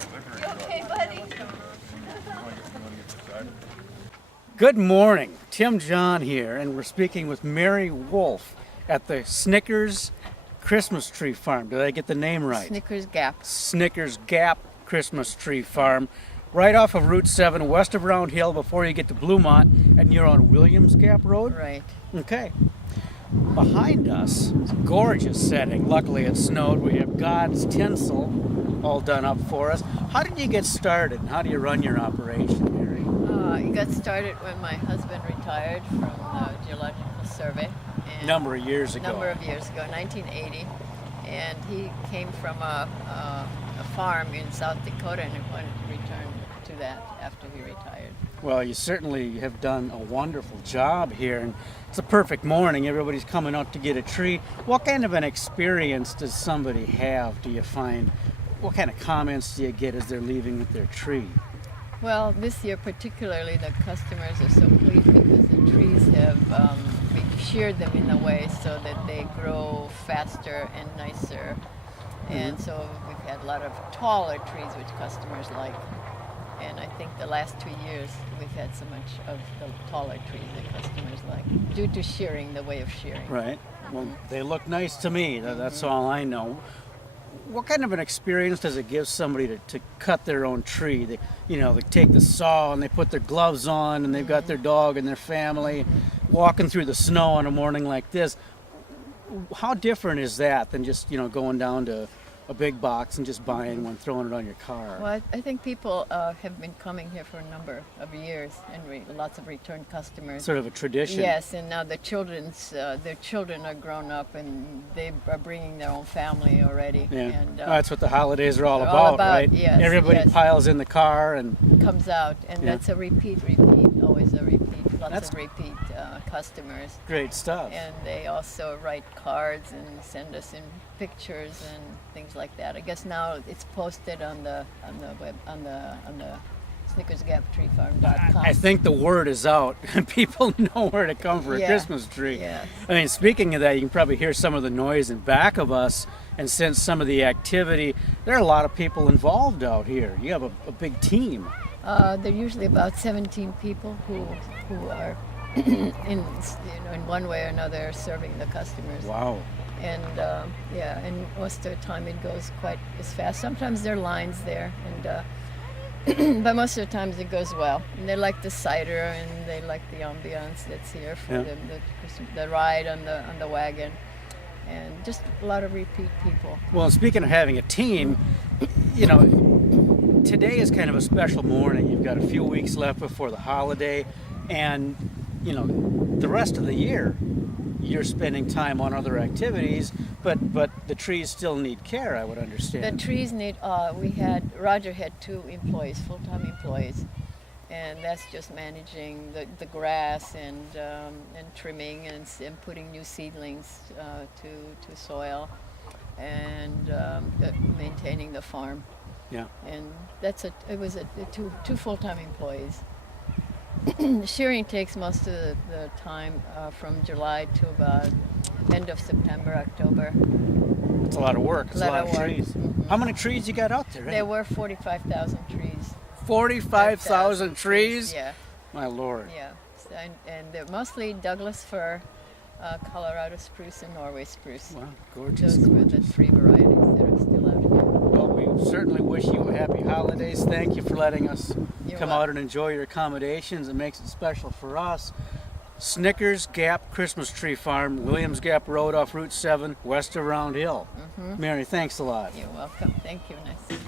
You okay, buddy? Good morning, Tim John here, and we're speaking with Mary Wolf at the Snickers Christmas Tree Farm. Did I get the name right? Snickers Gap. Snickers Gap Christmas Tree Farm, right off of Route 7, west of Round Hill, before you get to Bluemont, and you're on Williams Gap Road? Right. Okay. Behind us, gorgeous setting. Luckily it snowed. We have God's tinsel all done up for us. How did you get started, and how do you run your operation, Mary? It got started when my husband retired from the Geological Survey. And Number of years ago. 1980. And he came from a farm in South Dakota and wanted to return to that after he retired. Well, you certainly have done a wonderful job here, and it's a perfect morning. Everybody's coming out to get a tree. What kind of an experience does somebody have, do you find? What kind of comments do you get as they're leaving with their tree? Well, this year particularly, the customers are so pleased because the trees have, we've sheared them in a way so that they grow faster and nicer. And so we've had a lot of taller trees, which customers like. And I think the last 2 years we've had so much of the taller trees that customers like, due to shearing, the way of shearing. Right. Well, they look nice to me. That's all I know. What kind of an experience does it give somebody to cut their own tree? They take the saw and they put their gloves on and they've got their dog and their family walking through the snow on a morning like this. How different is that than just, going down to a big box and just buying one, throwing it on your car? Well, I think people have been coming here for a number of years, and lots of return customers. Sort of a tradition. Yes, and now their children are grown up, and they are bringing their own family already. Yeah, And, that's what the holidays are all they're all about, about, right? yes, Everybody yes. piles in the car and comes out, and Yeah. that's a repeat, always a repeat. Lots of repeat customers. great stuff. And they also write cards and send us in pictures and things like that. I guess now it's posted on the SnickersGapTreeFarm.com. I think the word is out. People know where to come for a Yeah. Christmas tree. Yes. I mean, speaking of that, you can probably hear some of the noise in back of us and sense some of the activity. There are a lot of people involved out here. You have a big team. There are usually about 17 people who are in one way or another serving the customers. Wow. And and most of the time it goes quite as fast. Sometimes there are lines there, and but most of the times it goes well. And they like the cider, and they like the ambiance that's here for Yeah. the ride on the wagon, and just a lot of repeat people. Well, speaking of having a team, today is kind of a special morning. You've got a few weeks left before the holiday, and the rest of the year you're spending time on other activities, but the trees still need care, I would understand. The trees need. Roger had 2 employees, full-time employees, and that's just managing the grass and trimming and putting new seedlings to soil, and maintaining the farm. Yeah. And it was two full-time employees. Shearing takes most of the time from July to about end of September, October. It's a lot of work. It's a lot of work. trees. How many trees you got out there? There were 45,000 trees. 45,000 trees? Yeah, My Lord. yeah. And they're mostly Douglas fir, Colorado spruce, and Norway spruce. Wow, gorgeous. Those were the 3 varieties that are still out here. Well, we certainly wish you a happy holidays. Thank you for letting us You're come welcome. out and enjoy your accommodations. It makes it special for us. Snickers Gap Christmas Tree Farm, Williams Gap Road off Route 7, west of Round Hill. Mary, thanks a lot. You're welcome. Thank you. Nice.